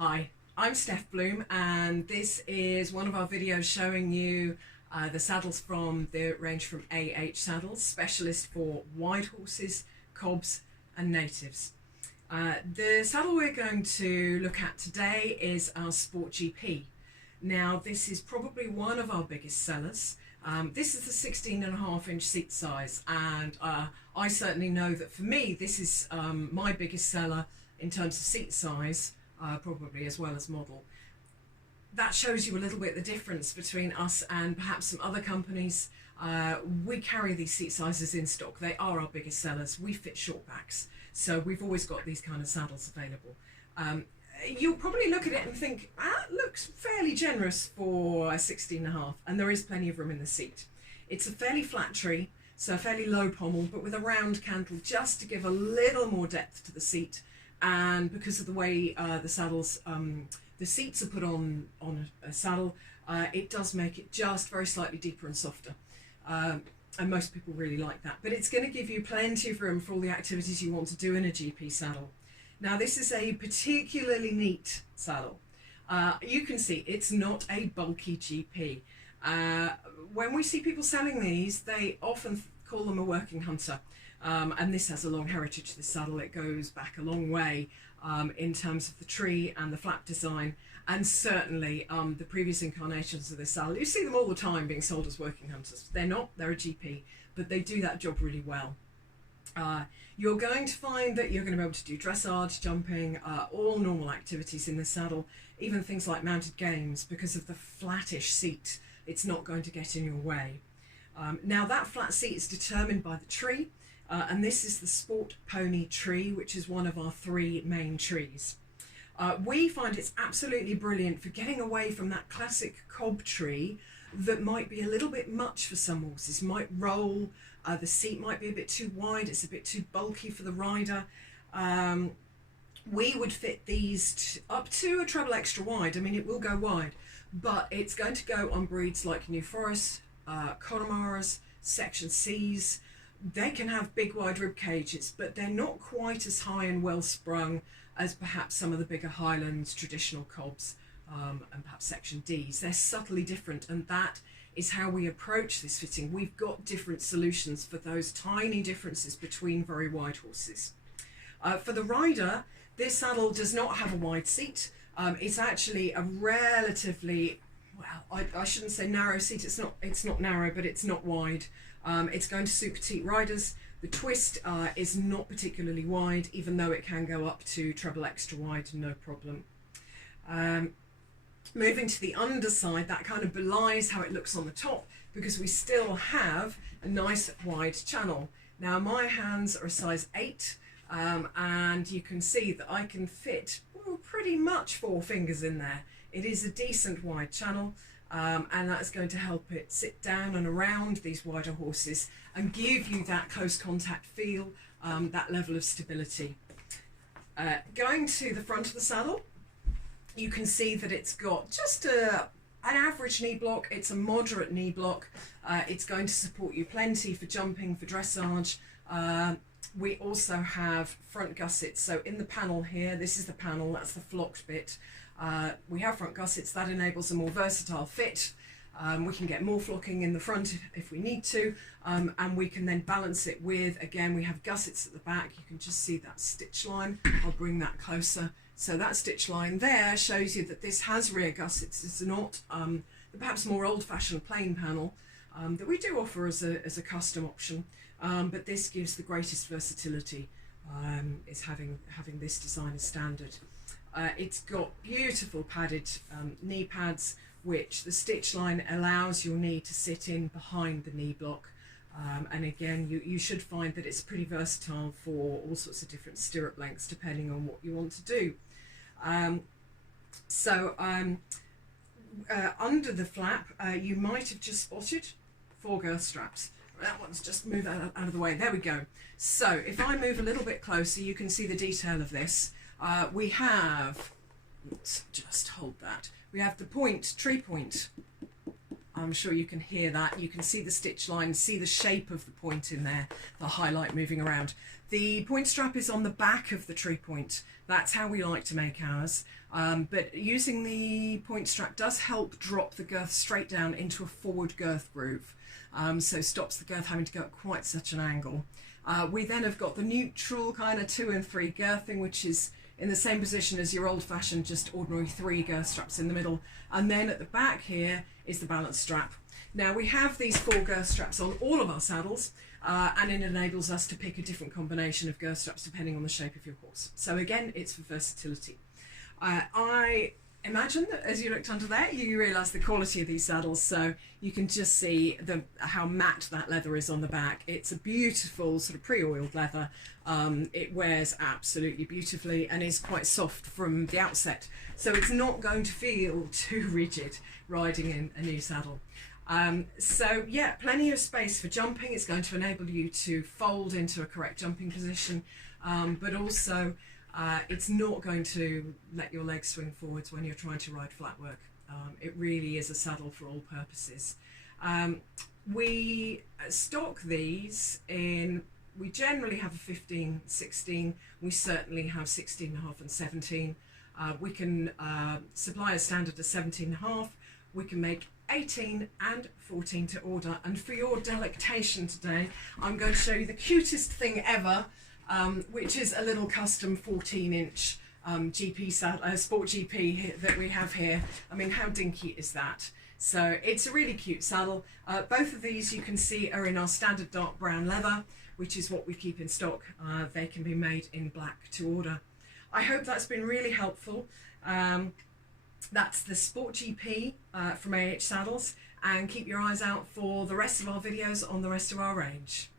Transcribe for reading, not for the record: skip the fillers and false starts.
Hi, I'm Steph Bloom, and this is one of our videos showing you the saddles from the range from AH Saddles, specialist for wide horses, cobs and natives. The saddle we're going to look at today is our Sport GP. Now this is probably one of our biggest sellers. This is the 16.5 inch seat size, and I certainly know that for me this is my biggest seller in terms of seat size. Probably as well as model. That shows you a little bit the difference between us and perhaps some other companies. We carry these seat sizes in stock. They are our biggest sellers. We fit short backs, so we've always got these kind of saddles available. You'll probably look at it and think, it looks fairly generous for a 16.5, and there is plenty of room in the seat. It's a fairly flat tree, so a fairly low pommel, but with a round cantle just to give a little more depth to the seat. And because of the way the saddles, the seats are put on a saddle, it does make it just very slightly deeper and softer. And most people really like that. But it's going to give you plenty of room for all the activities you want to do in a GP saddle. Now this is a particularly neat saddle. You can see it's not a bulky GP. When we see people selling these, they often call them a working hunter. And this has a long heritage, this saddle. It goes back a long way in terms of the tree and the flap design, and certainly the previous incarnations of this saddle. You see them all the time being sold as working hunters. They're not, they're a GP, but they do that job really well. You're going to find that you're going to be able to do dressage, jumping, all normal activities in this saddle, even things like mounted games. Because of the flattish seat, it's not going to get in your way. Now that flat seat is determined by the tree. And this is the Sport Pony tree, which is one of our 3 main trees. We find it's absolutely brilliant for getting away from that classic cob tree that might be a little bit much for some horses, might roll, the seat might be a bit too wide, it's a bit too bulky for the rider. We would fit these up to a treble extra wide. I mean, it will go wide, but it's going to go on breeds like New Forest, Connemara's, Section C's. They can have big wide rib cages, but they're not quite as high and well sprung as perhaps some of the bigger Highlands traditional cobs and perhaps Section D's. They're subtly different, and that is how we approach this fitting. We've got different solutions for those tiny differences between very wide horses. For the rider, this saddle does not have a wide seat. It's actually a relatively, well, I shouldn't say narrow seat. It's not narrow, but it's not wide. It's going to suit petite riders. The twist is not particularly wide, even though it can go up to treble extra wide, no problem. Moving to the underside, that kind of belies how it looks on the top, because we still have a nice wide channel. Now my hands are a size 8, and you can see that I can fit pretty much 4 fingers in there. It is a decent wide channel. And that's going to help it sit down and around these wider horses and give you that close contact feel, that level of stability. Going to the front of the saddle, you can see that it's got just an average knee block. It's a moderate knee block. It's going to support you plenty for jumping, for dressage. We also have front gussets. So in the panel here, this is the panel, that's the flocked bit. We have front gussets. That enables a more versatile fit. We can get more flocking in the front if we need to, and we can then balance it with, again, we have gussets at the back. You can just see that stitch line. I'll bring that closer. So that stitch line there shows you that this has rear gussets. It's not the perhaps more old-fashioned plain panel that we do offer as a custom option, but this gives the greatest versatility, is having this design as standard. It's got beautiful padded knee pads, which the stitch line allows your knee to sit in behind the knee block. And again, you should find that it's pretty versatile for all sorts of different stirrup lengths, depending on what you want to do. Under the flap, you might have just spotted 4 girth straps. That one's just moved out of the way. There we go. So if I move a little bit closer, you can see the detail of this. We have, let's just hold that, we have the point, tree point I'm sure you can hear that. You can see the stitch line, see the shape of the point in there, the highlight moving around. The point strap is on the back of the tree point. That's how we like to make ours. But using the point strap does help drop the girth straight down into a forward girth groove. So stops the girth having to go at quite such an angle. We then have got the neutral kind of 2 and 3 girthing, which is in the same position as your old-fashioned just ordinary 3 girth straps in the middle, and then at the back here is the balance strap. Now we have these 4 girth straps on all of our saddles, and it enables us to pick a different combination of girth straps depending on the shape of your horse. So again, it's for versatility. I imagine that as you looked under there, you realise the quality of these saddles, so you can just see how matte that leather is on the back. It's a beautiful sort of pre-oiled leather. It wears absolutely beautifully and is quite soft from the outset, so it's not going to feel too rigid riding in a new saddle. So yeah, plenty of space for jumping. It's going to enable you to fold into a correct jumping position, but also it's not going to let your legs swing forwards when you're trying to ride flat work. It really is a saddle for all purposes. We stock these in, we generally have a 15, 16, we certainly have 16.5 and 17. We can supply a standard of 17.5, we can make 18 and 14 to order, and for your delectation today I'm going to show you the cutest thing ever, which is a little custom 14-inch GP saddle, Sport GP that we have here. I mean, how dinky is that? So it's a really cute saddle. Both of these you can see are in our standard dark brown leather, which is what we keep in stock. They can be made in black to order. I hope that's been really helpful. That's the Sport GP from AH Saddles, and keep your eyes out for the rest of our videos on the rest of our range.